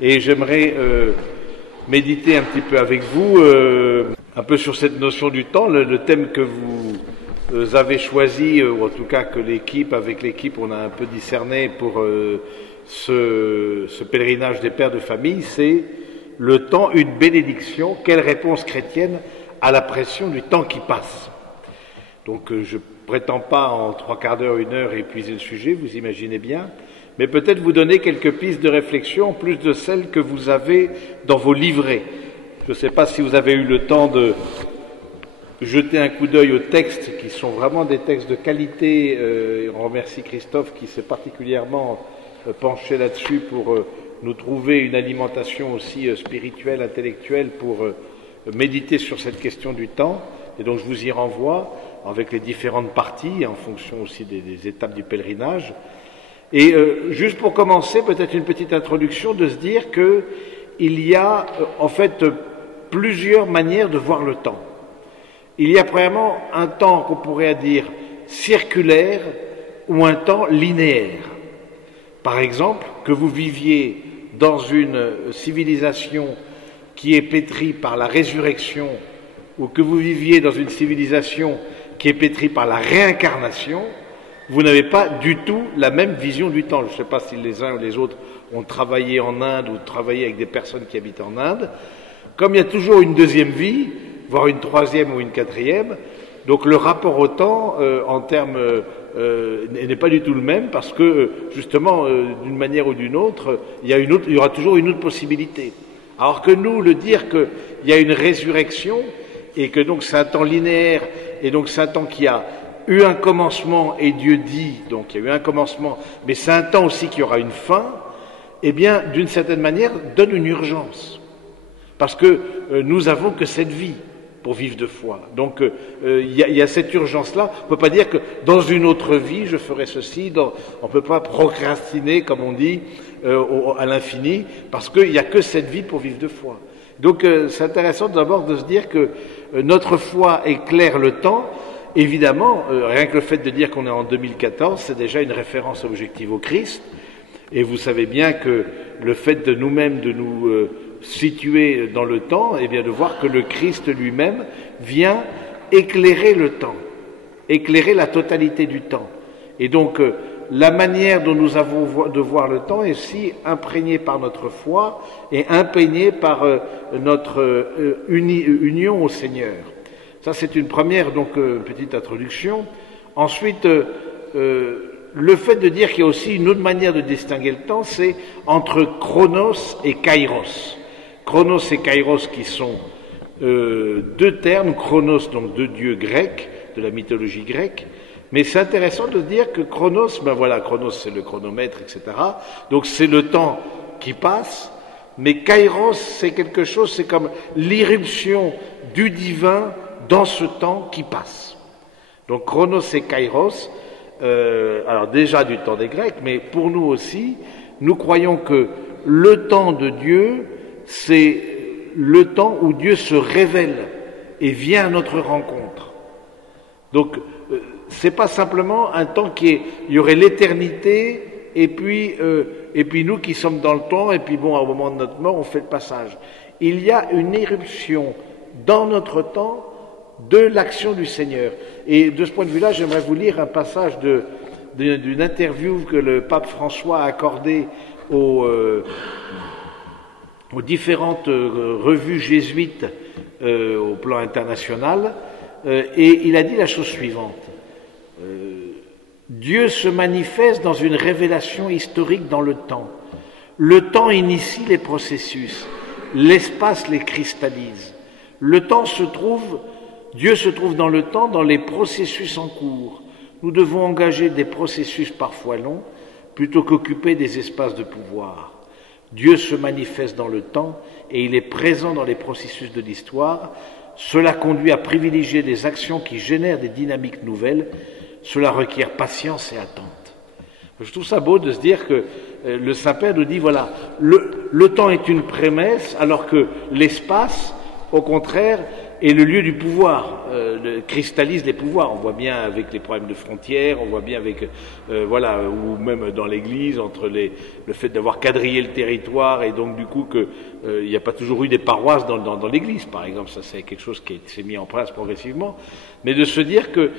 Et j'aimerais méditer un petit peu avec vous, un peu sur cette notion du temps, le thème que vous avez choisi, ou en tout cas que avec l'équipe, on a un peu discerné pour ce pèlerinage des pères de famille, c'est le temps, une bénédiction, quelle réponse chrétienne à la pression du temps qui passe. Donc je prétends pas en 3/4 d'heure, 1 heure épuiser le sujet, vous imaginez bien, mais peut-être vous donner quelques pistes de réflexion, en plus de celles que vous avez dans vos livrets. Je ne sais pas si vous avez eu le temps de jeter un coup d'œil aux textes, qui sont vraiment des textes de qualité. On remercie Christophe qui s'est particulièrement penché là-dessus pour nous trouver une alimentation aussi spirituelle, intellectuelle, pour méditer sur cette question du temps. Et donc je vous y renvoie avec les différentes parties, en fonction aussi des étapes du pèlerinage. Et juste pour commencer, peut-être une petite introduction, de se dire que il y a en fait plusieurs manières de voir le temps. Il y a premièrement un temps qu'on pourrait dire circulaire ou un temps linéaire. Par exemple, que vous viviez dans une civilisation qui est pétrie par la résurrection, ou que vous viviez dans une civilisation qui est pétrie par la réincarnation, vous n'avez pas du tout la même vision du temps. Je ne sais pas si les uns ou les autres ont travaillé en Inde ou travaillé avec des personnes qui habitent en Inde. Comme il y a toujours une deuxième vie, voire une troisième ou une quatrième, donc le rapport au temps, en termes, n'est pas du tout le même, parce que, justement, d'une manière ou d'une autre, il y aura toujours une autre possibilité. Alors que nous, le dire qu'il y a une résurrection, et que donc c'est un temps linéaire, et donc c'est un temps qui a eu un commencement, et Dieu dit, donc il y a eu un commencement, mais c'est un temps aussi qui aura une fin, eh bien, d'une certaine manière, donne une urgence. Parce que nous avons que cette vie pour vivre de foi. Donc, il y a cette urgence-là. On ne peut pas dire que dans une autre vie, je ferai ceci. On ne peut pas procrastiner, comme on dit, à l'infini, parce qu'il n'y a que cette vie pour vivre de foi. Donc, c'est intéressant d'abord de se dire que notre foi éclaire le temps. Évidemment, rien que le fait de dire qu'on est en 2014, c'est déjà une référence objective au Christ. Et vous savez bien que le fait de nous-mêmes, de nous situer dans le temps, eh bien de voir que le Christ lui-même vient éclairer le temps, éclairer la totalité du temps. Et donc, la manière dont nous avons de voir le temps est aussi imprégnée par notre foi et imprégnée par notre union au Seigneur. Ça, c'est une première petite introduction. Ensuite, le fait de dire qu'il y a aussi une autre manière de distinguer le temps, c'est entre chronos et kairos. Chronos et kairos qui sont deux termes, chronos, donc deux dieux grecs, de la mythologie grecque. Mais c'est intéressant de dire que chronos, chronos c'est le chronomètre, etc. Donc c'est le temps qui passe, mais kairos c'est quelque chose, c'est comme l'irruption du divin dans ce temps qui passe. Donc chronos et kairos, alors déjà du temps des Grecs, mais pour nous aussi, nous croyons que le temps de Dieu, c'est le temps où Dieu se révèle et vient à notre rencontre. Donc, c'est pas simplement un temps il y aurait l'éternité, et puis nous qui sommes dans le temps, et puis au moment de notre mort, on fait le passage. Il y a une éruption dans notre temps de l'action du Seigneur. Et de ce point de vue-là, j'aimerais vous lire un passage d'une interview que le pape François a accordée aux différentes revues jésuites au plan international, et il a dit la chose suivante. Dieu se manifeste dans une révélation historique dans le temps. Le temps initie les processus, l'espace les cristallise. Dieu se trouve dans le temps, dans les processus en cours. Nous devons engager des processus parfois longs, plutôt qu'occuper des espaces de pouvoir. Dieu se manifeste dans le temps et il est présent dans les processus de l'histoire. Cela conduit à privilégier des actions qui génèrent des dynamiques nouvelles. Cela requiert patience et attente. Je trouve ça beau de se dire que le Saint-Père nous dit, voilà, le temps est une prémisse, alors que l'espace, au contraire, est le lieu du pouvoir, cristallise les pouvoirs. On voit bien avec les problèmes de frontières, on voit bien avec, voilà, ou même dans l'Église, entre le fait d'avoir quadrillé le territoire et donc du coup que il n'y a pas toujours eu des paroisses dans l'Église, par exemple. Ça, c'est quelque chose qui s'est mis en place progressivement. Mais de se dire que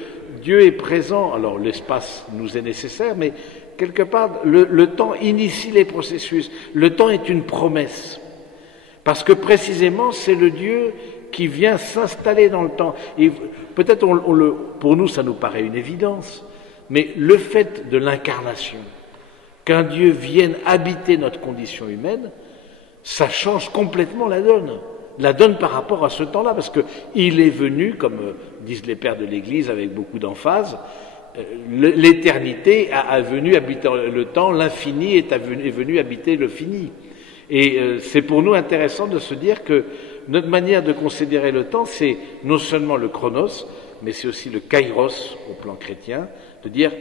Dieu est présent, alors l'espace nous est nécessaire, mais quelque part, le temps initie les processus. Le temps est une promesse. Parce que précisément, c'est le Dieu qui vient s'installer dans le temps. Et peut-être, pour nous, ça nous paraît une évidence, mais le fait de l'incarnation, qu'un Dieu vienne habiter notre condition humaine, ça change complètement la donne par rapport à ce temps-là, parce que il est venu, comme disent les pères de l'Église avec beaucoup d'emphase, l'éternité a venu habiter le temps, l'infini est venu habiter le fini. Et c'est pour nous intéressant de se dire que notre manière de considérer le temps, c'est non seulement le chronos, mais c'est aussi le kairos au plan chrétien, de dire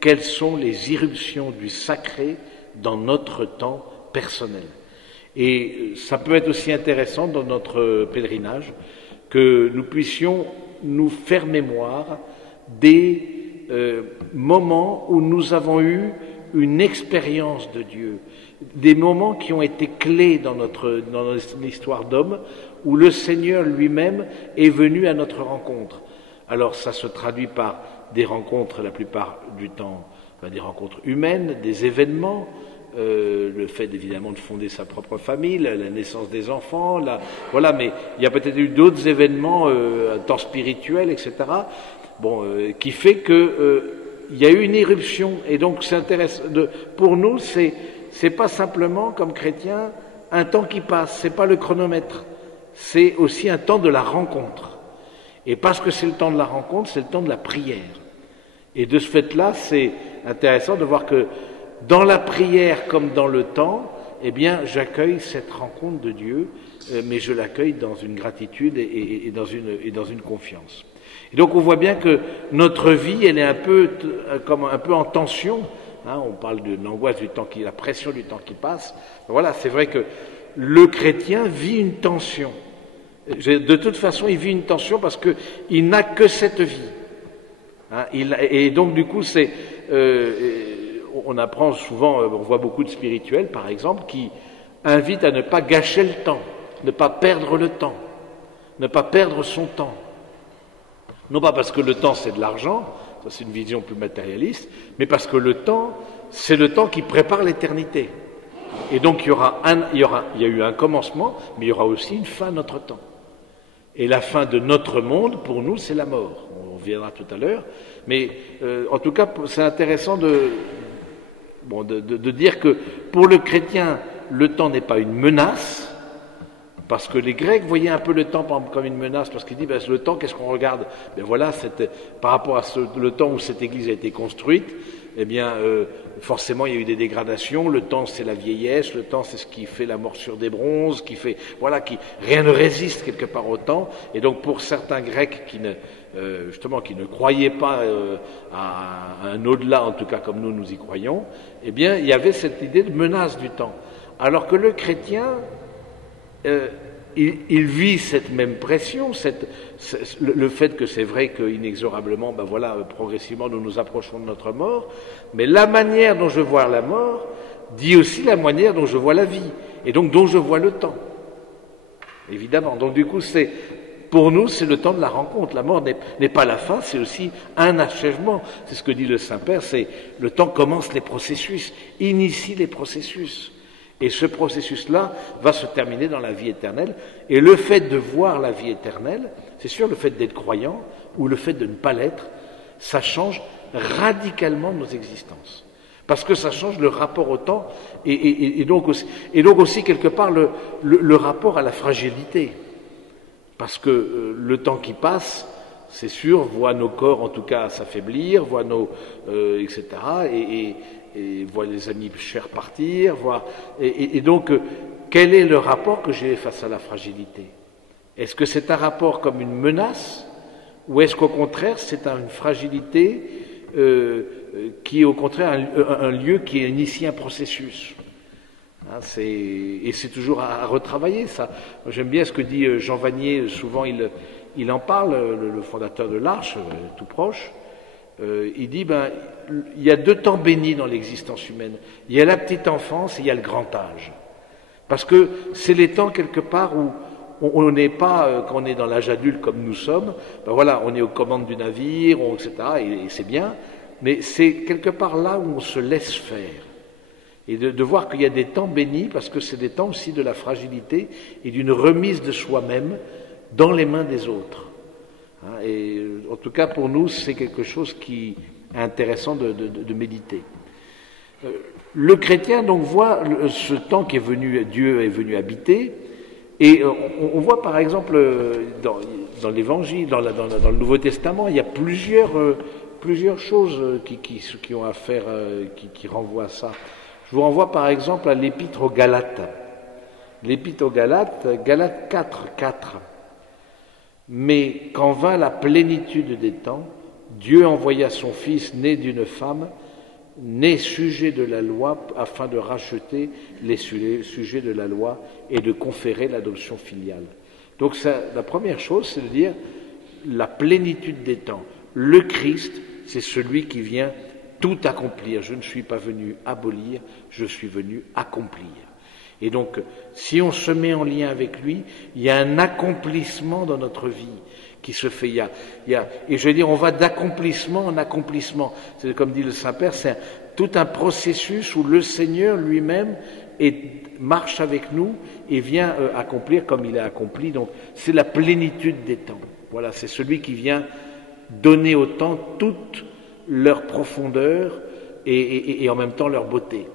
quelles sont les irruptions du sacré dans notre temps personnel. Et ça peut être aussi intéressant dans notre pèlerinage que nous puissions nous faire mémoire des moments où nous avons eu une expérience de Dieu, des moments qui ont été clés dans l'histoire d'homme, où le Seigneur lui-même est venu à notre rencontre. Alors ça se traduit par des rencontres la plupart du temps, des rencontres humaines, des événements, le fait évidemment de fonder sa propre famille, la naissance des enfants, voilà, mais il y a peut-être eu d'autres événements, un temps spirituel, etc., qui fait que il y a eu une éruption, et donc c'est intéressant. Pour nous, c'est pas simplement comme chrétiens un temps qui passe, c'est pas le chronomètre, c'est aussi un temps de la rencontre. Et parce que c'est le temps de la rencontre, c'est le temps de la prière. Et de ce fait-là, c'est intéressant de voir que dans la prière comme dans le temps, eh bien, j'accueille cette rencontre de Dieu, mais je l'accueille dans une gratitude et dans une confiance. Et donc on voit bien que notre vie, elle est un peu en tension. On parle de l'angoisse du temps la pression du temps qui passe. Voilà, c'est vrai que le chrétien vit une tension. De toute façon, il vit une tension parce que il n'a que cette vie. Et donc du coup, on apprend souvent, on voit beaucoup de spirituels, par exemple, qui invitent à ne pas gâcher le temps, ne pas perdre le temps, ne pas perdre son temps. Non pas parce que le temps c'est de l'argent, ça c'est une vision plus matérialiste, mais parce que le temps, c'est le temps qui prépare l'éternité. Et donc il y a eu un commencement, mais il y aura aussi une fin à notre temps. Et la fin de notre monde, pour nous, c'est la mort. On reviendra tout à l'heure. Mais en tout cas, c'est intéressant de dire que pour le chrétien, le temps n'est pas une menace, parce que les Grecs voyaient un peu le temps comme une menace, parce qu'ils disent, le temps, qu'est-ce qu'on regarde? Voilà, par rapport à le temps où cette église a été construite, forcément il y a eu des dégradations. Le temps c'est la vieillesse, le temps c'est ce qui fait la morsure des bronzes, rien ne résiste quelque part au temps. Et donc pour certains Grecs qui ne croyaient pas à un au-delà, en tout cas comme nous y croyons, il y avait cette idée de menace du temps. Alors que le chrétien, il vit cette même pression, le fait que c'est vrai qu'inexorablement, progressivement nous nous approchons de notre mort, mais la manière dont je vois la mort dit aussi la manière dont je vois la vie, et donc dont je vois le temps, évidemment. Donc du coup, pour nous, c'est le temps de la rencontre. La mort n'est pas la fin, c'est aussi un achèvement. C'est ce que dit le Saint-Père, c'est le temps commence les processus, initie les processus. Et ce processus-là va se terminer dans la vie éternelle. Et le fait de voir la vie éternelle, c'est sûr, le fait d'être croyant ou le fait de ne pas l'être, ça change radicalement nos existences. Parce que ça change le rapport au temps et donc aussi quelque part le rapport à la fragilité. Parce que le temps qui passe, c'est sûr, voit nos corps en tout cas s'affaiblir, voit etc. Et voit les amis chers partir, et donc quel est le rapport que j'ai face à la fragilité? Est-ce que c'est un rapport comme une menace, ou est-ce qu'au contraire c'est une fragilité qui est au contraire un lieu qui initie un processus? Hein, et c'est toujours à retravailler ça. Moi, j'aime bien ce que dit Jean Vanier, souvent il en parle, le fondateur de l'Arche, tout proche. Il dit, il y a deux temps bénis dans l'existence humaine. Il y a la petite enfance et il y a le grand âge. Parce que c'est les temps quelque part où on n'est pas, quand on est dans l'âge adulte comme nous sommes, voilà, on est aux commandes du navire, etc., et c'est bien, mais c'est quelque part là où on se laisse faire. Et de voir qu'il y a des temps bénis, parce que c'est des temps aussi de la fragilité et d'une remise de soi-même dans les mains des autres. Et en tout cas, pour nous, c'est quelque chose qui est intéressant de méditer. Le chrétien, donc, voit ce temps qui est venu, Dieu est venu habiter, et on voit, par exemple, dans l'Évangile, dans le Nouveau Testament, il y a plusieurs choses qui ont à faire, qui renvoient à ça. Je vous renvoie, par exemple, à l'Épître aux Galates. L'Épître aux Galates, Galates 4. Mais quand vint la plénitude des temps, Dieu envoya son Fils né d'une femme, né sujet de la loi, afin de racheter les sujets de la loi et de conférer l'adoption filiale. Donc la première chose, c'est de dire la plénitude des temps. Le Christ, c'est celui qui vient tout accomplir. Je ne suis pas venu abolir, je suis venu accomplir. Et donc, si on se met en lien avec lui, il y a un accomplissement dans notre vie qui se fait. Et je veux dire, on va d'accomplissement en accomplissement. C'est comme dit le Saint-Père, c'est tout un processus où le Seigneur lui-même marche avec nous et vient accomplir comme il a accompli. Donc, c'est la plénitude des temps. Voilà, c'est celui qui vient donner au temps toute leur profondeur et en même temps leur beauté.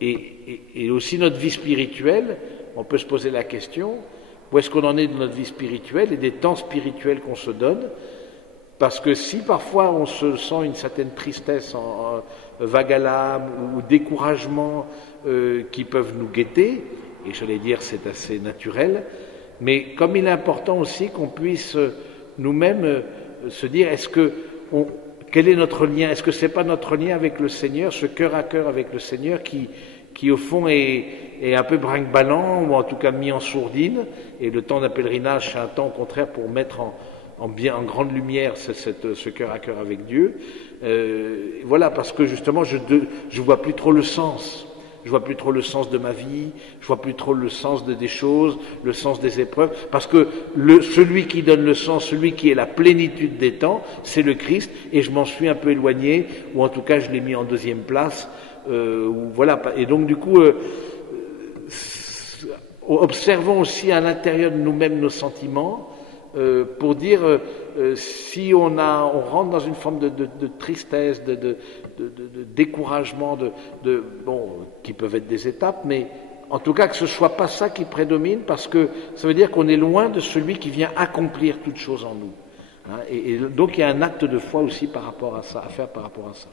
Et aussi notre vie spirituelle, on peut se poser la question, où est-ce qu'on en est de notre vie spirituelle et des temps spirituels qu'on se donne? Parce que si parfois on se sent une certaine tristesse, vague à l'âme ou découragement qui peuvent nous guetter, et j'allais dire c'est assez naturel, mais comme il est important aussi qu'on puisse nous-mêmes se dire, quel est notre lien? Est-ce que c'est pas notre lien avec le Seigneur, ce cœur à cœur avec le Seigneur qui au fond est un peu brinque-ballant ou en tout cas mis en sourdine, et le temps d'un pèlerinage c'est un temps au contraire pour mettre en grande lumière ce cœur à cœur avec Dieu. Voilà, parce que justement je vois plus trop le sens. Je vois plus trop le sens de ma vie, je vois plus trop le sens des choses, le sens des épreuves, parce que celui qui donne le sens, celui qui est la plénitude des temps, c'est le Christ, et je m'en suis un peu éloigné, ou en tout cas je l'ai mis en deuxième place. Voilà. Et donc du coup, observons aussi à l'intérieur de nous-mêmes nos sentiments, pour dire si on rentre dans une forme de tristesse, de découragement, qui peuvent être des étapes, mais en tout cas que ce soit pas ça qui prédomine, parce que ça veut dire qu'on est loin de celui qui vient accomplir toute chose en nous. Et donc il y a un acte de foi aussi par rapport à ça, à faire par rapport à ça.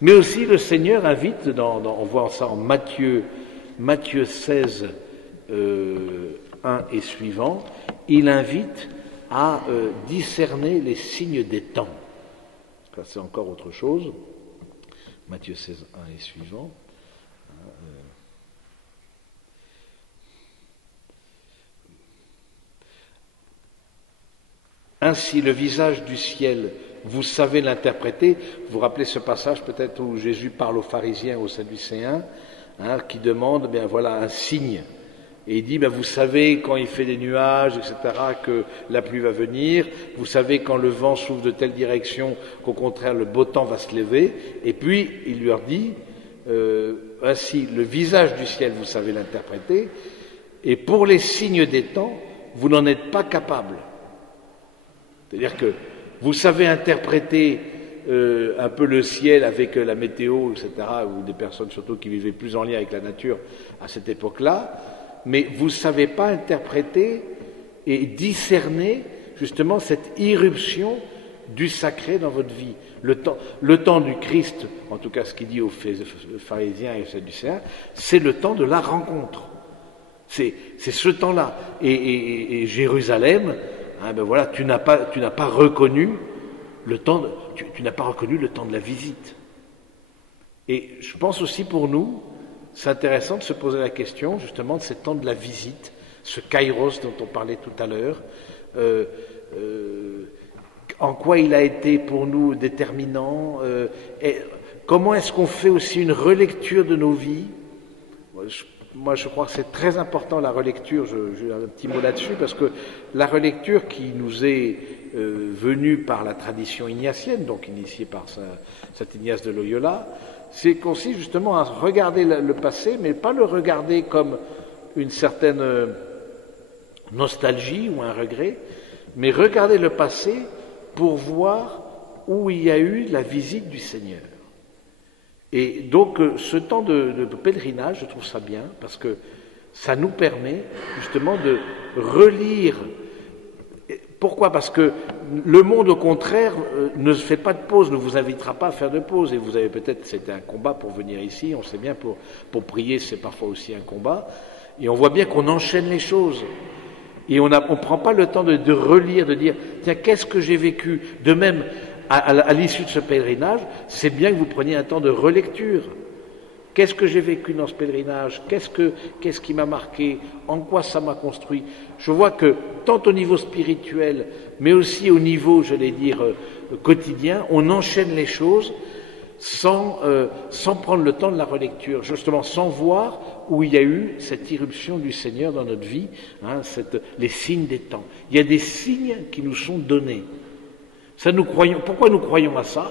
Mais aussi le Seigneur invite, on voit ça en Matthieu 16, 1 et suivant, il invite à discerner les signes des temps. Ça, c'est encore autre chose. Matthieu 16, 1 et suivant. Ainsi, le visage du ciel, vous savez l'interpréter. Vous vous rappelez ce passage peut-être où Jésus parle aux pharisiens, aux sadducéens, qui demandent, voilà, un signe. Et il dit, vous savez quand il fait des nuages, etc., que la pluie va venir. Vous savez quand le vent souffle de telle direction qu'au contraire le beau temps va se lever. Et puis il leur dit, ainsi le visage du ciel, vous savez l'interpréter. Et pour les signes des temps, vous n'en êtes pas capable. C'est-à-dire que vous savez interpréter un peu le ciel avec la météo, etc., ou des personnes surtout qui vivaient plus en lien avec la nature à cette époque-là. Mais vous ne savez pas interpréter et discerner justement cette irruption du sacré dans votre vie. Le temps du Christ, en tout cas ce qu'il dit aux pharisiens et aux sadducéens, c'est le temps de la rencontre. C'est ce temps-là. Et Jérusalem, voilà, tu n'as pas reconnu le temps, tu n'as pas reconnu le temps de la visite. Et je pense aussi pour nous, c'est intéressant de se poser la question justement de ces temps de la visite, ce kairos dont on parlait tout à l'heure, en quoi il a été pour nous déterminant, et comment est-ce qu'on fait aussi une relecture de nos vies. Moi, je crois que c'est très important la relecture, j'ai un petit mot là-dessus, parce que la relecture qui nous est venue par la tradition ignatienne, donc initiée par saint Ignace de Loyola, c'est consiste justement à regarder le passé, mais pas le regarder comme une certaine nostalgie ou un regret, mais regarder le passé pour voir où il y a eu la visite du Seigneur. Et donc ce temps de pèlerinage, je trouve ça bien, parce que ça nous permet justement de relire. Pourquoi? Parce que le monde, au contraire, ne fait pas de pause, ne vous invitera pas à faire de pause. Et vous avez peut-être, c'était un combat pour venir ici, on sait bien, pour prier, c'est parfois aussi un combat. Et on voit bien qu'on enchaîne les choses. Et on ne prend pas le temps de relire, de dire, tiens, qu'est-ce que j'ai vécu? De même, à l'issue de ce pèlerinage, c'est bien que vous preniez un temps de relecture. Qu'est-ce que j'ai vécu dans ce pèlerinage? Qu'est-ce qui m'a marqué? En quoi ça m'a construit? Je vois que, tant au niveau spirituel, mais aussi au niveau, j'allais dire, quotidien, on enchaîne les choses sans prendre le temps de la relecture, justement sans voir où il y a eu cette irruption du Seigneur dans notre vie, les signes des temps. Il y a des signes qui nous sont donnés. Ça, pourquoi nous croyons à ça?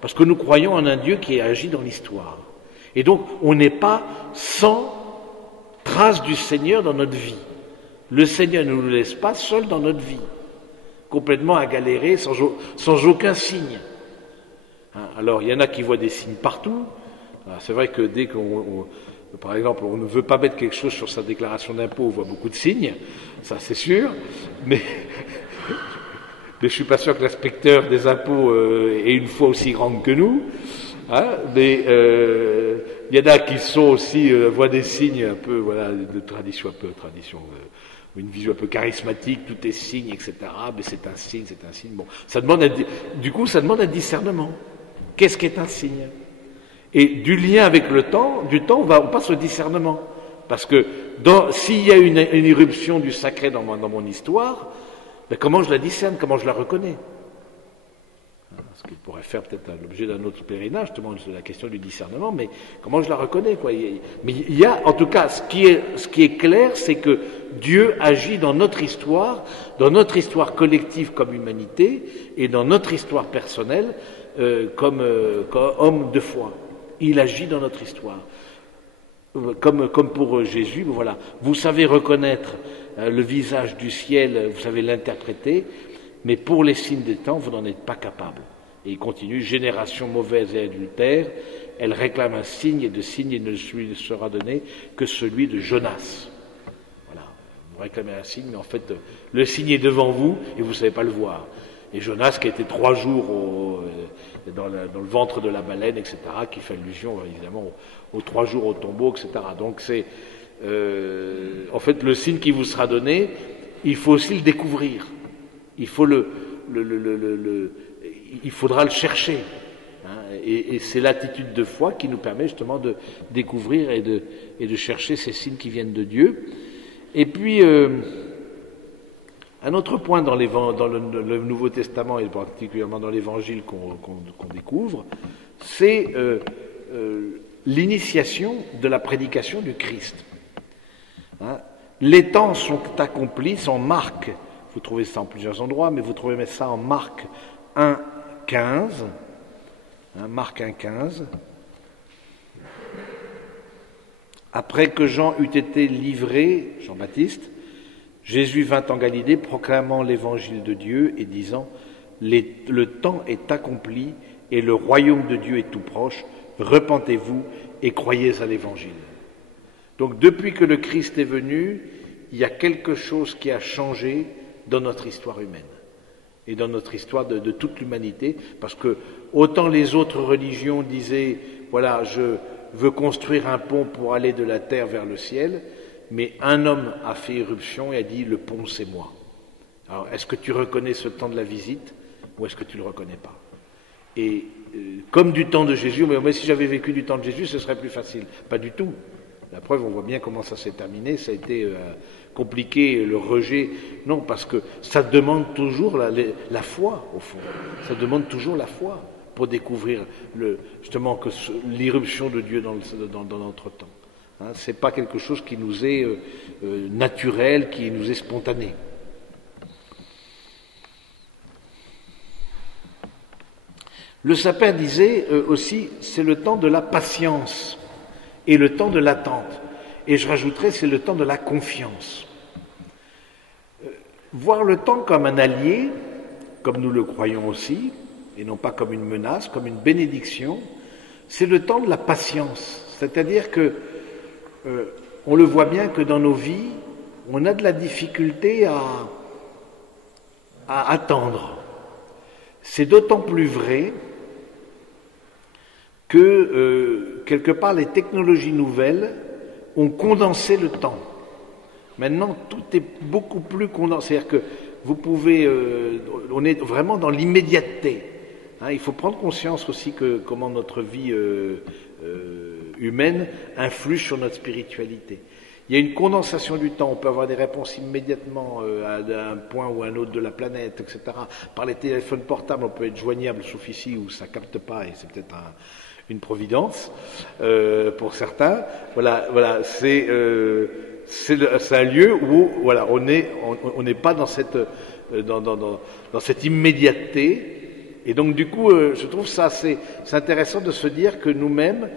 Parce que nous croyons en un Dieu qui agit dans l'histoire. Et donc, on n'est pas sans trace du Seigneur dans notre vie. Le Seigneur ne nous laisse pas seuls dans notre vie, complètement à galérer, sans aucun signe. Alors, il y en a qui voient des signes partout. C'est vrai que dès par exemple, on ne veut pas mettre quelque chose sur sa déclaration d'impôt, on voit beaucoup de signes, ça c'est sûr, mais je ne suis pas sûr que l'inspecteur des impôts ait une foi aussi grande que nous. Mais il y en a qui sont aussi voient des signes un peu, voilà, de tradition, une vision un peu charismatique, tout est signe, etc. Mais c'est un signe. Bon, ça demande un discernement. Qu'est-ce qu'est un signe? Et du lien avec le temps, on passe au discernement. Parce que s'il y a une irruption du sacré dans mon histoire, ben comment je la discerne, comment je la reconnais? Ce qui pourrait faire peut-être l'objet d'un autre pèlerinage, justement, c'est la question du discernement, mais comment je la reconnais, quoi? Mais il y a, en tout cas, ce qui est clair, c'est que Dieu agit dans notre histoire collective comme humanité, et dans notre histoire personnelle comme homme de foi. Il agit dans notre histoire. Comme pour Jésus, voilà. Vous savez reconnaître le visage du ciel, vous savez l'interpréter, mais pour les signes des temps, vous n'en êtes pas capable. Et il continue, génération mauvaise et adultère, elle réclame un signe, et de signe il ne lui sera donné que celui de Jonas. Voilà, vous réclamez un signe, mais en fait, le signe est devant vous et vous ne savez pas le voir. Et Jonas, qui a été 3 jours dans le ventre de la baleine, etc., qui fait allusion évidemment aux 3 jours au tombeau, etc. Donc c'est, en fait, le signe qui vous sera donné, il faut aussi le découvrir. Il faudra le chercher. Et c'est l'attitude de foi qui nous permet justement de découvrir et de chercher ces signes qui viennent de Dieu. Et puis, un autre point dans le Nouveau Testament, et particulièrement dans l'Évangile qu'on découvre, c'est l'initiation de la prédication du Christ. Les temps sont accomplis, sont Marc. Vous trouvez ça en plusieurs endroits, mais vous trouvez ça en Marc 1, 15. Marc 1, 15. Après que Jean eut été livré, Jean-Baptiste, Jésus vint en Galilée proclamant l'évangile de Dieu et disant « Le temps est accompli et le royaume de Dieu est tout proche, repentez-vous et croyez à l'évangile. » Donc depuis que le Christ est venu, il y a quelque chose qui a changé dans notre histoire humaine et dans notre histoire de toute l'humanité, parce que autant les autres religions disaient « Voilà, je veux construire un pont pour aller de la terre vers le ciel », mais un homme a fait irruption et a dit « Le pont, c'est moi ». Alors, est-ce que tu reconnais ce temps de la visite ou est-ce que tu ne le reconnais pas? Et comme du temps de Jésus, mais si j'avais vécu du temps de Jésus, ce serait plus facile. Pas du tout. La preuve, on voit bien comment ça s'est terminé. Ça a été compliqué, le rejet. Non, parce que ça demande toujours la foi, au fond. Ça demande toujours la foi pour découvrir justement que l'irruption de Dieu dans notre temps. Hein, ce n'est pas quelque chose qui nous est naturel, qui nous est spontané. Le sapin disait aussi, c'est le temps de la patience et le temps de l'attente. Et je rajouterais, c'est le temps de la confiance. Voir le temps comme un allié, comme nous le croyons aussi, et non pas comme une menace, comme une bénédiction, c'est le temps de la patience. C'est-à-dire que on le voit bien que dans nos vies, on a de la difficulté à attendre. C'est d'autant plus vrai que, quelque part, les technologies nouvelles ont condensé le temps. Maintenant, tout est beaucoup plus condensé. C'est-à-dire que vous pouvez... on est vraiment dans l'immédiateté. Hein, il faut prendre conscience aussi que comment notre vie humaine influe sur notre spiritualité. Il y a une condensation du temps, on peut avoir des réponses immédiatement à un point ou à un autre de la planète, etc. Par les téléphones portables, on peut être joignable, sauf ici où ça capte pas, et c'est peut-être une providence pour certains. Voilà, c'est un lieu où voilà, on n'est pas dans cette immédiateté. Et donc du coup, je trouve ça c'est intéressant de se dire que nous-mêmes,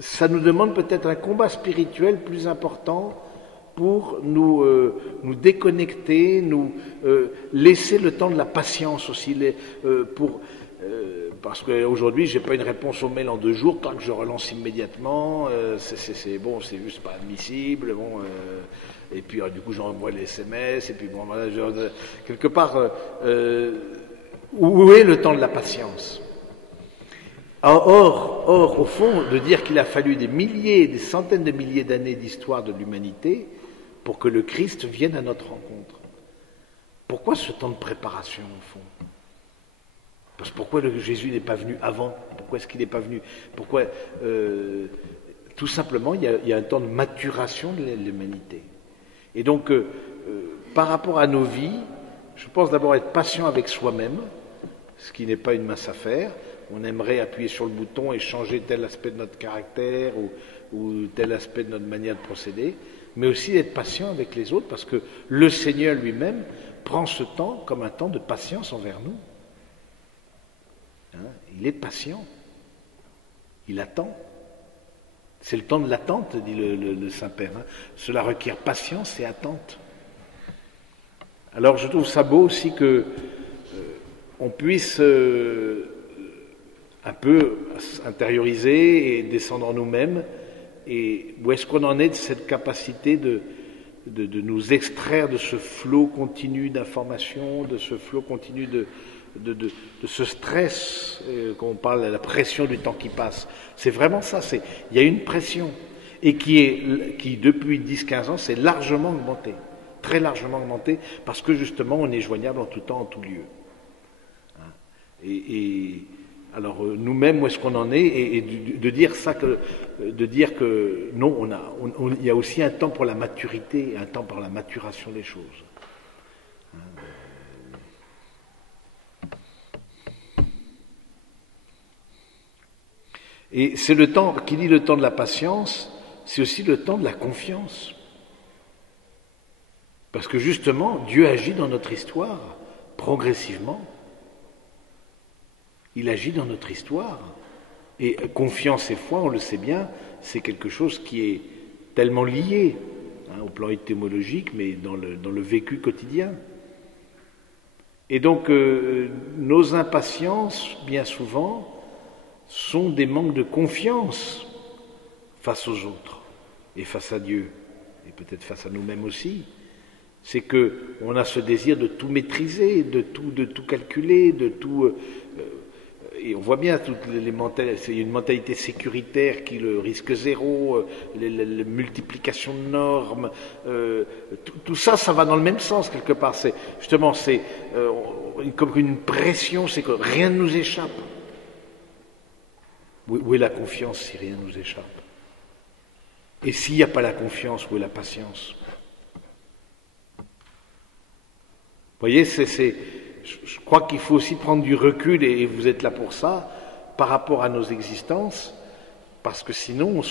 ça nous demande peut-être un combat spirituel plus important pour nous déconnecter, nous laisser le temps de la patience aussi, parce qu'aujourd'hui, j'ai pas une réponse au mail en 2 jours, tant que je relance immédiatement, c'est bon, c'est juste pas admissible, bon, et puis du coup j'envoie les SMS, et puis bon, voilà, quelque part, où est le temps de la patience? Or, au fond, de dire qu'il a fallu des milliers, des centaines de milliers d'années d'histoire de l'humanité pour que le Christ vienne à notre rencontre. Pourquoi ce temps de préparation, au fond? Parce que pourquoi Jésus n'est pas venu avant? Pourquoi est-ce qu'il n'est pas venu? Pourquoi tout simplement, il y a un temps de maturation de l'humanité. Et donc, par rapport à nos vies, je pense d'abord être patient avec soi-même, ce qui n'est pas une mince affaire. On aimerait appuyer sur le bouton et changer tel aspect de notre caractère ou tel aspect de notre manière de procéder, mais aussi d'être patient avec les autres, parce que le Seigneur lui-même prend ce temps comme un temps de patience envers nous. Hein, il est patient. Il attend. C'est le temps de l'attente, dit le Saint-Père. Hein. Cela requiert patience et attente. Alors je trouve ça beau aussi que on puisse un peu intérioriser et descendre en nous-mêmes. Et où est-ce qu'on en est de cette capacité de nous extraire de ce flot continu d'informations, de ce flot continu de ce stress, quand on parle de la pression du temps qui passe. C'est vraiment ça, il y a une pression, et qui depuis 10-15 ans, s'est largement augmentée, très largement augmentée, parce que justement, on est joignable en tout temps, en tout lieu. Et alors nous-mêmes, où est-ce qu'on en est, et de dire ça, de dire que non, il y a aussi un temps pour la maturité, un temps pour la maturation des choses. Et c'est le temps, qui dit le temps de la patience, c'est aussi le temps de la confiance. Parce que justement, Dieu agit dans notre histoire, progressivement. Il agit dans notre histoire. Et confiance et foi, on le sait bien, c'est quelque chose qui est tellement lié, au plan étymologique, mais dans le vécu quotidien. Et donc, nos impatiences, bien souvent, sont des manques de confiance face aux autres et face à Dieu, et peut-être face à nous-mêmes aussi. C'est qu'on a ce désir de tout maîtriser, de tout calculer, de tout... et on voit bien toutes les mentalités, c'est une mentalité sécuritaire qui le risque zéro, les multiplications de normes, tout ça, ça va dans le même sens quelque part. C'est comme une pression, c'est que rien ne nous échappe. Où est la confiance si rien ne nous échappe? Et s'il n'y a pas la confiance, où est la patience? Vous voyez, je crois qu'il faut aussi prendre du recul, et vous êtes là pour ça, par rapport à nos existences, parce que sinon,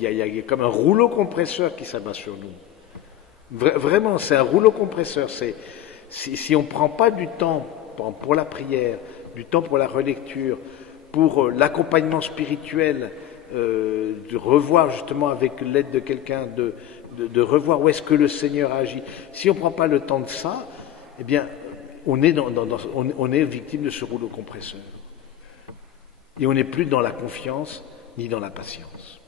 il y a comme un rouleau compresseur qui s'abat sur nous. Vraiment, c'est un rouleau compresseur. Si on ne prend pas du temps pour la prière, du temps pour la relecture, pour l'accompagnement spirituel, de revoir justement avec l'aide de quelqu'un, de revoir où est-ce que le Seigneur agit. Si on ne prend pas le temps de ça, eh bien, on est victime de ce rouleau compresseur. Et on n'est plus dans la confiance ni dans la patience.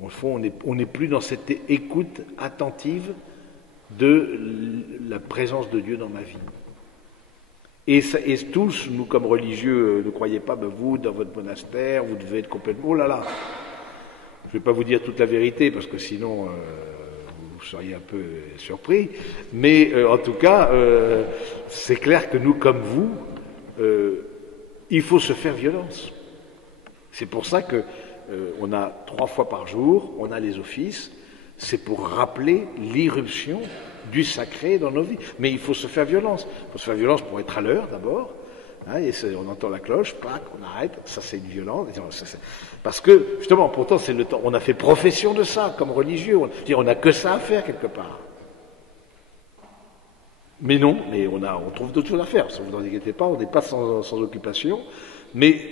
Au fond, on n'est plus dans cette écoute attentive de la présence de Dieu dans ma vie. Et tous, nous comme religieux, ne croyez pas, vous, dans votre monastère, vous devez être complètement... Oh là là! Je ne vais pas vous dire toute la vérité, parce que sinon, vous seriez un peu surpris. Mais en tout cas, c'est clair que nous, comme vous, il faut se faire violence. C'est pour ça que on a 3 fois par jour, on a les offices, c'est pour rappeler l'irruption du sacré dans nos vies. Mais il faut se faire violence. Il faut se faire violence pour être à l'heure d'abord. Hein, et on entend la cloche, plac, on arrête. Ça, c'est une violence. Parce que, justement, pourtant, c'est le temps. On a fait profession de ça comme religieux. On n'a que ça à faire quelque part. Mais non, mais on trouve d'autres choses à faire. Ça, vous n'en inquiétez pas, on n'est pas sans occupation. Mais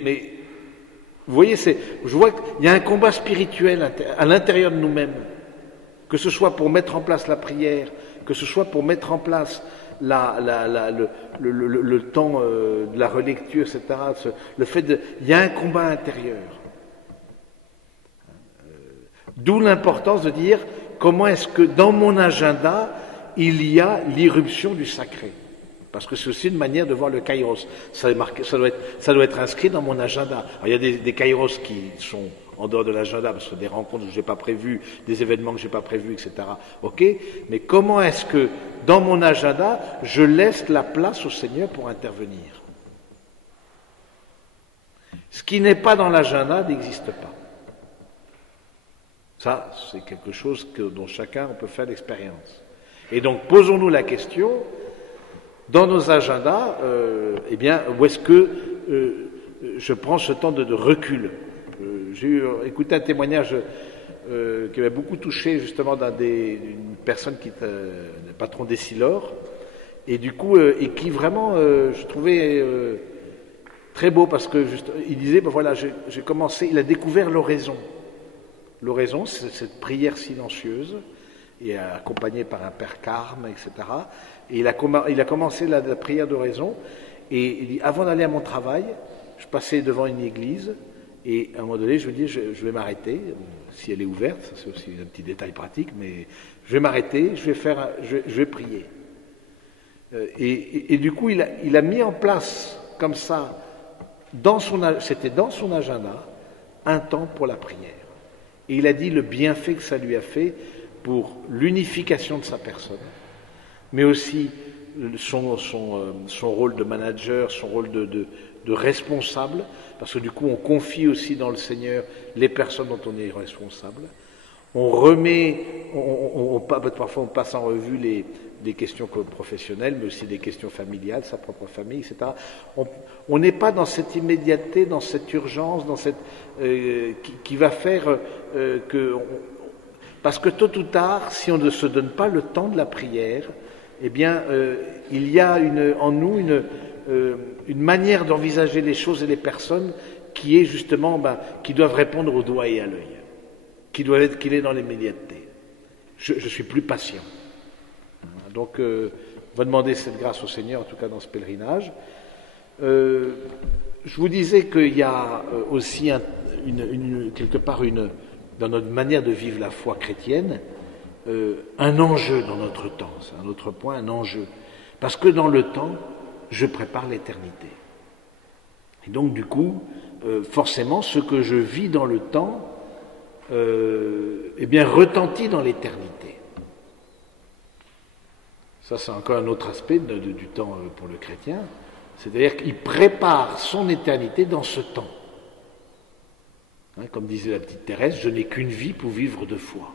vous voyez, je vois qu'il y a un combat spirituel à l'intérieur de nous-mêmes. Que ce soit pour mettre en place la prière, que ce soit pour mettre en place le temps de la relecture, etc. Il y a un combat intérieur. D'où l'importance de dire comment est-ce que dans mon agenda, il y a l'irruption du sacré. Parce que c'est aussi une manière de voir le kairos. Ça doit être inscrit dans mon agenda. Alors, il y a des kairos qui sont en dehors de l'agenda, parce que des rencontres que je n'ai pas prévues, des événements que je n'ai pas prévus, etc. Ok, mais comment est-ce que dans mon agenda, je laisse la place au Seigneur pour intervenir? Ce qui n'est pas dans l'agenda n'existe pas. Ça, c'est quelque chose dont chacun peut faire l'expérience. Et donc, posons-nous la question, dans nos agendas, eh bien, où est-ce que je prends ce temps de recul? J'ai écouté un témoignage qui m'a beaucoup touché, justement, d'une personne qui est le patron d'Essilor, et du coup, et qui vraiment, je trouvais très beau, parce que il disait, ben voilà, j'ai commencé, il a découvert l'oraison. L'oraison, c'est cette prière silencieuse, et accompagnée par un père carme, etc. Et il a commencé la prière d'oraison, et il dit, avant d'aller à mon travail, je passais devant une église, et à un moment donné, je me dis, je vais m'arrêter, si elle est ouverte, ça c'est aussi un petit détail pratique, mais je vais m'arrêter, je vais prier. Et du coup, il a mis en place, comme ça, c'était dans son agenda, un temps pour la prière. Et il a dit le bienfait que ça lui a fait pour l'unification de sa personne, mais aussi son rôle de manager, son rôle de responsable, parce que du coup on confie aussi dans le Seigneur les personnes dont on est responsable. On remet, parfois on passe en revue des questions professionnelles, mais aussi des questions familiales, sa propre famille, etc. On n'est pas dans cette immédiateté, dans cette urgence, dans cette qui va faire que... Parce que tôt ou tard, si on ne se donne pas le temps de la prière, eh bien, il y a en nous une manière d'envisager les choses et les personnes qui est justement, qui doivent répondre au doigt et à l'œil, qu'il est dans l'immédiateté. Je suis plus patient. Donc, on va demander cette grâce au Seigneur, en tout cas dans ce pèlerinage. Je vous disais qu'il y a aussi quelque part dans notre manière de vivre la foi chrétienne, un enjeu dans notre temps. C'est un autre point, un enjeu. Parce que dans le temps, je prépare l'éternité. Et donc, du coup, forcément, ce que je vis dans le temps, eh bien, retentit dans l'éternité. Ça, c'est encore un autre aspect du temps pour le chrétien. C'est-à-dire qu'il prépare son éternité dans ce temps. Comme disait la petite Thérèse, je n'ai qu'une vie pour vivre de foi.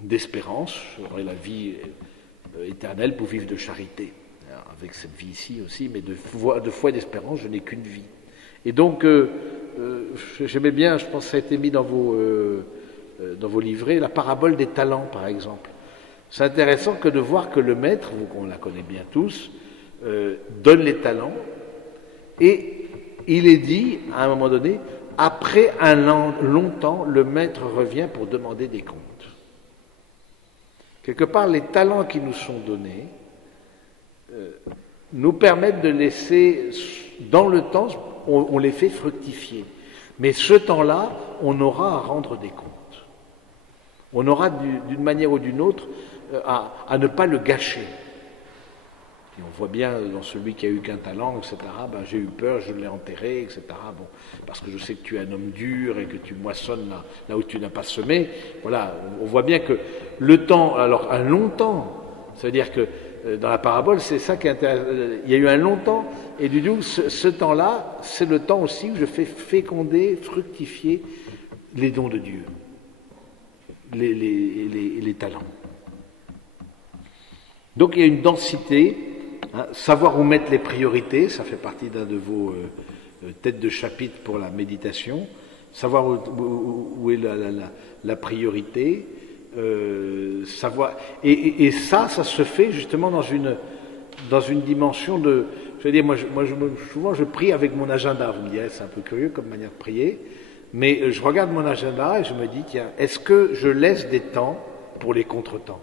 D'espérance, j'aurai la vie éternelle pour vivre de charité. Alors, avec cette vie ici aussi, mais de foi et d'espérance, je n'ai qu'une vie. Et donc, j'aimais bien, je pense que ça a été mis dans vos livrets, la parabole des talents, par exemple. C'est intéressant que de voir que le maître, on la connaît bien tous, donne les talents, et il est dit, à un moment donné, après un long temps, le maître revient pour demander des comptes. Quelque part, les talents qui nous sont donnés nous permettent de laisser, dans le temps, on les fait fructifier. Mais ce temps-là, on aura à rendre des comptes. On aura d'une manière ou d'une autre à ne pas le gâcher. Et on voit bien dans celui qui a eu qu'un talent, etc., j'ai eu peur, je l'ai enterré, etc., parce que je sais que tu es un homme dur et que tu moissonnes là où tu n'as pas semé. Voilà, on voit bien que le temps, alors un long temps, ça veut dire que dans la parabole, c'est ça qui est intéressant. Il y a eu un long temps, et du coup, ce temps-là, c'est le temps aussi où je fais féconder, fructifier les dons de Dieu, les talents. Donc il y a une densité, savoir où mettre les priorités, ça fait partie d'un de vos têtes de chapitre pour la méditation, savoir où est la priorité, savoir, et ça se fait justement dans une dimension de, je veux dire, souvent je prie avec mon agenda, vous me direz c'est un peu curieux comme manière de prier, mais je regarde mon agenda et je me dis, tiens, est-ce que je laisse des temps pour les contretemps?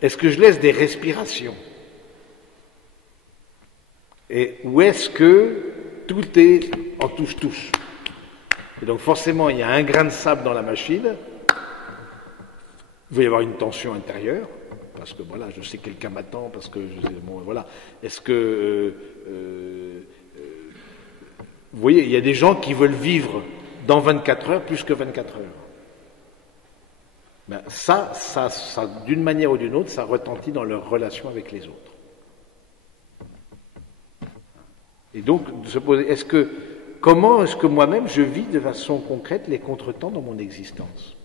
Est-ce que je laisse des respirations? Ou est-ce que tout est en touche-touche? Et donc forcément, il y a un grain de sable dans la machine, il va y avoir une tension intérieure, parce que voilà, je sais que quelqu'un m'attend, parce que voilà. Est-ce que vous voyez, il y a des gens qui veulent vivre dans 24 heures plus que 24 heures. Ben, ça, d'une manière ou d'une autre, ça retentit dans leur relation avec les autres. Et donc, de se poser, comment est-ce que moi-même je vis de façon concrète les contretemps dans mon existence?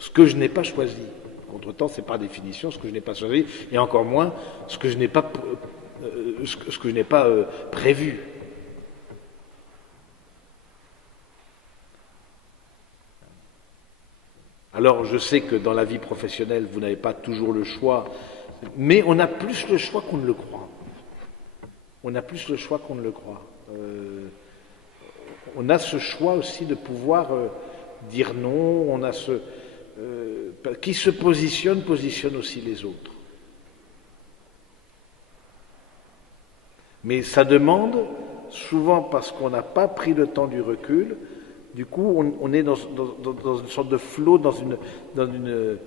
Ce que je n'ai pas choisi. Contretemps, c'est par définition ce que je n'ai pas choisi, et encore moins ce que je n'ai pas, prévu. Alors, je sais que dans la vie professionnelle, vous n'avez pas toujours le choix, mais on a plus le choix qu'on ne le croit. On a plus le choix qu'on ne le croit. On a ce choix aussi de pouvoir dire non, on a qui se positionne aussi les autres. Mais ça demande, souvent parce qu'on n'a pas pris le temps du recul, du coup on est dans une sorte de flot, dans une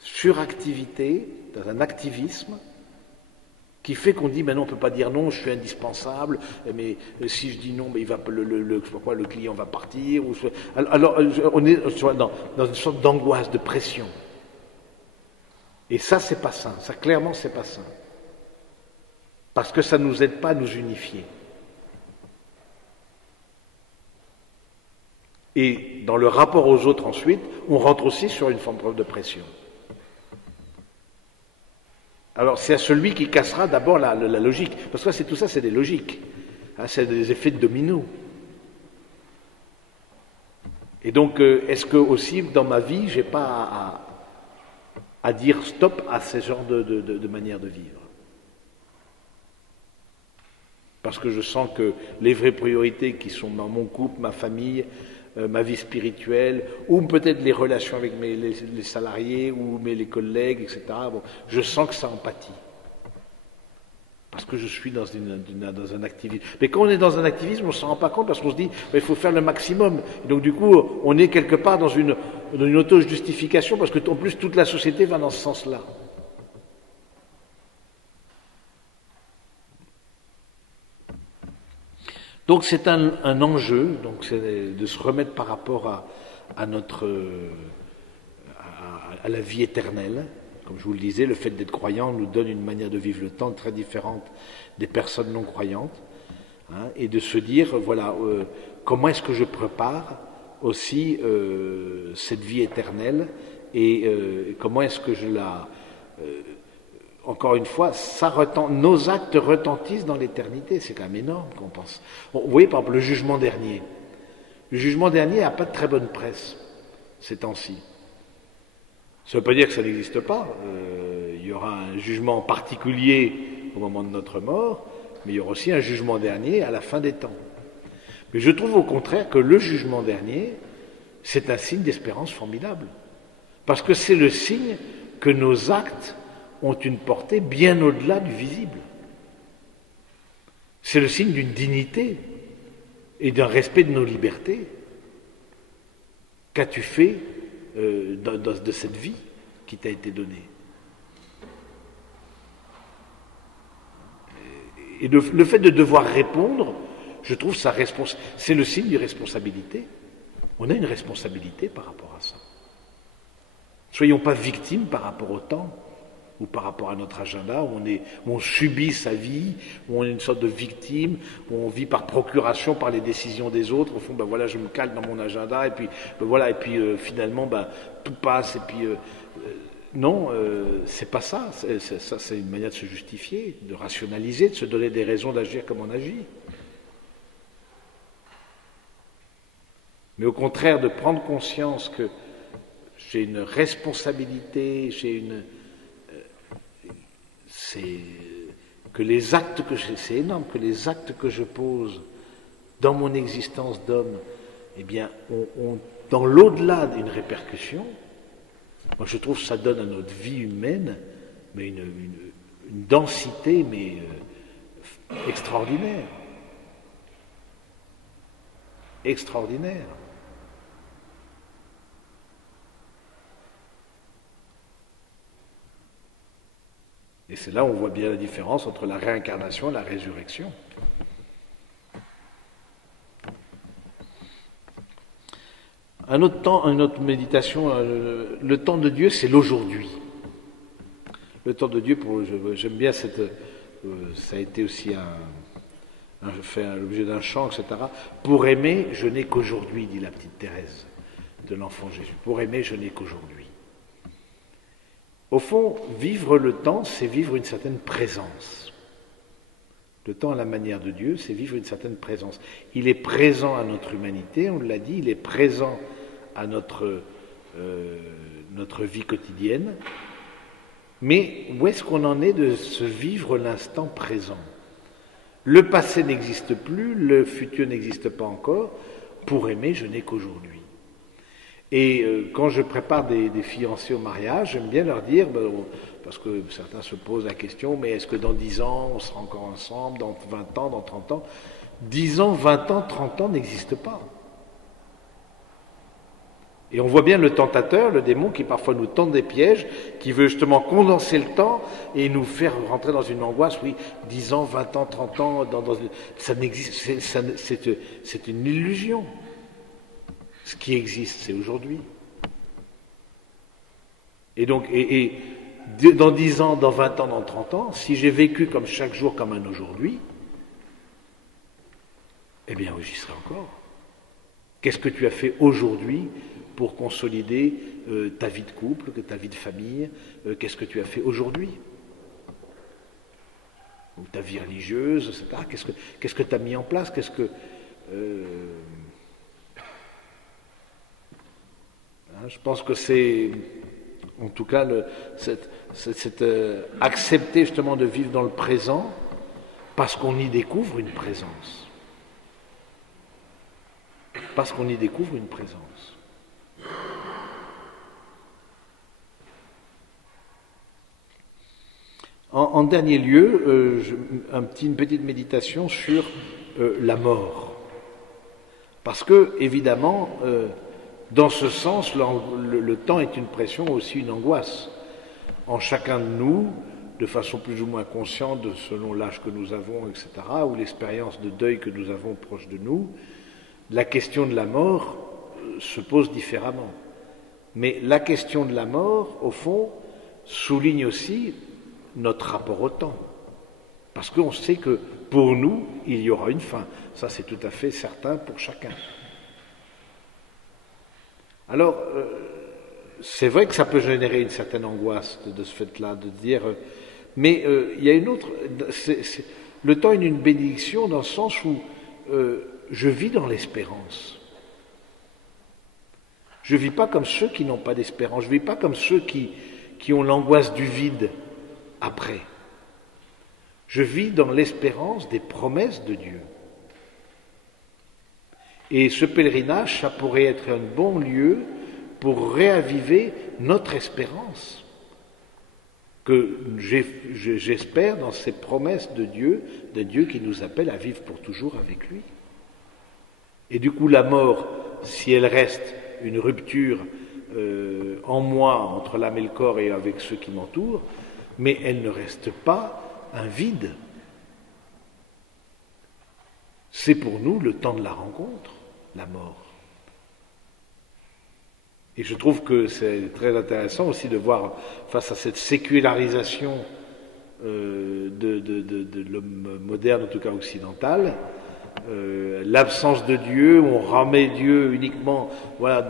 suractivité, dans un activisme, qui fait qu'on dit, mais non, on ne peut pas dire non, je suis indispensable, mais si je dis non, mais le client va partir. Alors, on est dans une sorte d'angoisse, de pression. Et ça, c'est pas sain. Ça, clairement, c'est pas sain. Parce que ça ne nous aide pas à nous unifier. Et dans le rapport aux autres, ensuite, on rentre aussi sur une forme de pression. Alors c'est à celui qui cassera d'abord la logique, parce que tout ça c'est des logiques, c'est des effets de domino. Et donc est-ce que aussi dans ma vie j'ai pas à dire stop à ce genre de manière de vivre? Parce que je sens que les vraies priorités qui sont dans mon couple, ma famille, ma vie spirituelle, ou peut-être les relations avec les salariés, ou les collègues, etc. Je sens que ça en pâtit. Parce que je suis dans un activisme. Mais quand on est dans un activisme, on ne s'en rend pas compte, parce qu'on se dit, il faut faire le maximum. Et donc du coup, on est quelque part dans une auto-justification, parce que en plus, toute la société va dans ce sens-là. Donc c'est un enjeu, donc c'est de se remettre par rapport à la vie éternelle, Comme je vous le disais, le fait d'être croyant nous donne une manière de vivre le temps très différente des personnes non croyantes, hein, et de se dire, voilà, comment est-ce que je prépare aussi cette vie éternelle, et comment est-ce que je la... encore une fois, nos actes retentissent dans l'éternité, c'est quand même énorme qu'on pense. Bon, vous voyez par exemple le jugement dernier. Le jugement dernier n'a pas de très bonne presse ces temps-ci. Ça ne veut pas dire que ça n'existe pas. Il y aura un jugement particulier au moment de notre mort, mais il y aura aussi un jugement dernier à la fin des temps. Mais je trouve au contraire que le jugement dernier, c'est un signe d'espérance formidable. Parce que c'est le signe que nos actes ont une portée bien au-delà du visible. C'est le signe d'une dignité et d'un respect de nos libertés. Qu'as-tu fait de cette vie qui t'a été donnée? Et le fait de devoir répondre, je trouve ça c'est le signe de responsabilité. On a une responsabilité par rapport à ça. Soyons pas victimes par rapport au temps ou par rapport à notre agenda, où on subit sa vie, où on est une sorte de victime, où on vit par procuration, par les décisions des autres. Au fond, ben voilà, je me cale dans mon agenda, et puis ben voilà, et puis finalement, ben, tout passe, et puis non, c'est pas ça. Ça, c'est une manière de se justifier, de rationaliser, de se donner des raisons d'agir comme on agit. Mais au contraire, de prendre conscience que j'ai une responsabilité, c'est que les actes c'est énorme, que les actes que je pose dans mon existence d'homme, eh bien, ont dans l'au-delà d'une répercussion. Moi, je trouve que ça donne à notre vie humaine, mais une densité, mais extraordinaire. Extraordinaire. Et c'est là où on voit bien la différence entre la réincarnation et la résurrection. Un autre temps, une autre méditation, le temps de Dieu, c'est l'aujourd'hui. Le temps de Dieu, j'aime bien ça a été aussi fait l'objet d'un chant, etc. Pour aimer, je n'ai qu'aujourd'hui, dit la petite Thérèse de l'enfant Jésus. Pour aimer, je n'ai qu'aujourd'hui. Au fond, vivre le temps, c'est vivre une certaine présence. Le temps à la manière de Dieu, c'est vivre une certaine présence. Il est présent à notre humanité, on l'a dit, il est présent à notre vie quotidienne. Mais où est-ce qu'on en est de se vivre l'instant présent? Le passé n'existe plus, le futur n'existe pas encore. Pour aimer, je n'ai qu'aujourd'hui. Et quand je prépare des fiancés au mariage, j'aime bien leur dire, parce que certains se posent la question, mais est-ce que dans 10 ans, on sera encore ensemble, dans 20 ans, dans 30 ans? 10 ans, 20 ans, 30 ans n'existent pas. Et on voit bien le tentateur, le démon, qui parfois nous tente des pièges, qui veut justement condenser le temps et nous faire rentrer dans une angoisse. Oui, 10 ans, 20 ans, 30 ans, ça n'existe, c'est une illusion. Ce qui existe, c'est aujourd'hui. Et donc, dans 10 ans, dans 20 ans, dans 30 ans, si j'ai vécu comme chaque jour comme un aujourd'hui, eh bien, oui, j'y serai encore. Qu'est-ce que tu as fait aujourd'hui pour consolider ta vie de couple, ta vie de famille? Qu'est-ce que tu as fait aujourd'hui? Ou ta vie religieuse, etc. Qu'est-ce que tu as mis en place? Je pense que c'est, en tout cas, accepter justement de vivre dans le présent parce qu'on y découvre une présence. Parce qu'on y découvre une présence. En dernier lieu, une petite méditation sur la mort. Parce que, évidemment, dans ce sens, le temps est une pression, aussi une angoisse. En chacun de nous, de façon plus ou moins consciente, selon l'âge que nous avons, etc., ou l'expérience de deuil que nous avons proche de nous, la question de la mort se pose différemment. Mais la question de la mort, au fond, souligne aussi notre rapport au temps. Parce qu'on sait que pour nous, il y aura une fin. Ça, c'est tout à fait certain pour chacun. Alors, c'est vrai que ça peut générer une certaine angoisse de ce fait-là, de dire... mais il y a une autre... le temps est une bénédiction dans le sens où je vis dans l'espérance. Je ne vis pas comme ceux qui n'ont pas d'espérance. Je ne vis pas comme ceux qui ont l'angoisse du vide après. Je vis dans l'espérance des promesses de Dieu. Et ce pèlerinage, ça pourrait être un bon lieu pour réaviver notre espérance, que j'espère dans ces promesses de Dieu, d'un Dieu qui nous appelle à vivre pour toujours avec lui. Et du coup, la mort, si elle reste une rupture en moi, entre l'âme et le corps et avec ceux qui m'entourent, mais elle ne reste pas un vide. C'est pour nous le temps de la rencontre, la mort. Et je trouve que c'est très intéressant aussi de voir, face à cette sécularisation de l'homme moderne, en tout cas occidental, l'absence de Dieu, on remet Dieu uniquement, voilà,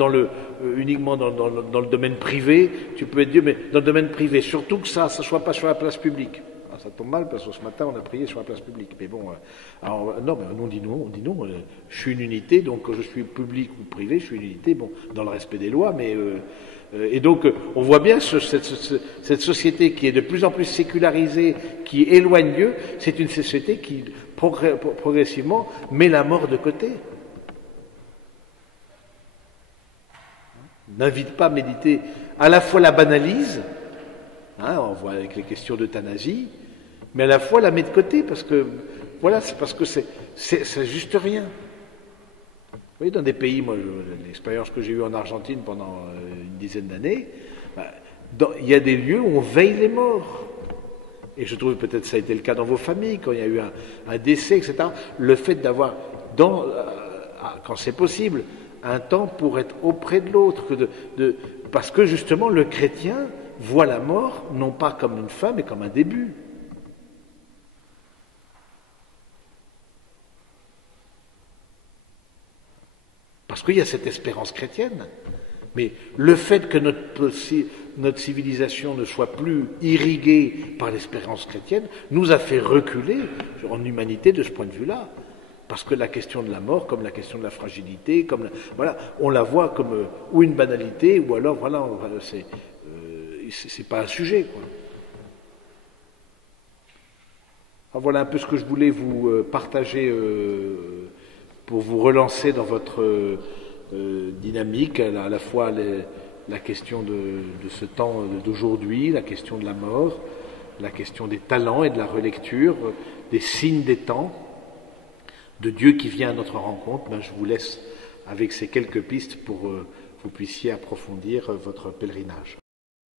uniquement dans le domaine privé. Tu peux être Dieu, mais dans le domaine privé, surtout que ça ne soit pas sur la place publique. Alors, ça tombe mal parce que ce matin on a prié sur la place publique. Mais bon, alors non, mais on dit non. Je suis une unité, donc que je suis public ou privé, je suis une unité. Bon, dans le respect des lois, mais et donc on voit bien cette société qui est de plus en plus sécularisée, qui éloigne Dieu. C'est une société qui progressivement met la mort de côté. N'invite pas à méditer, à la fois la banalise, on voit avec les questions d'euthanasie, mais à la fois la met de côté parce que voilà, c'est parce que c'est juste rien. Vous voyez, dans des pays, moi, l'expérience que j'ai eue en Argentine pendant une dizaine d'années, il y a des lieux où on veille les morts. Et je trouve peut-être ça a été le cas dans vos familles, quand il y a eu un décès, etc. Le fait d'avoir, quand c'est possible, un temps pour être auprès de l'autre, parce que justement le chrétien voit la mort non pas comme une fin, mais comme un début. Parce qu'il y a cette espérance chrétienne. Mais le fait que notre civilisation ne soit plus irriguée par l'espérance chrétienne nous a fait reculer en humanité de ce point de vue-là. Parce que la question de la mort, comme la question de la fragilité, voilà, on la voit comme ou une banalité, ou alors, voilà, c'est pas un sujet, quoi. Alors voilà un peu ce que je voulais vous partager pour vous relancer dans votre dynamique, à la fois la question de ce temps d'aujourd'hui, la question de la mort, la question des talents et de la relecture, des signes des temps, de Dieu qui vient à notre rencontre. Je vous laisse avec ces quelques pistes pour que vous puissiez approfondir votre pèlerinage.